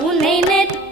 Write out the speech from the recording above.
உன்னை நெத்த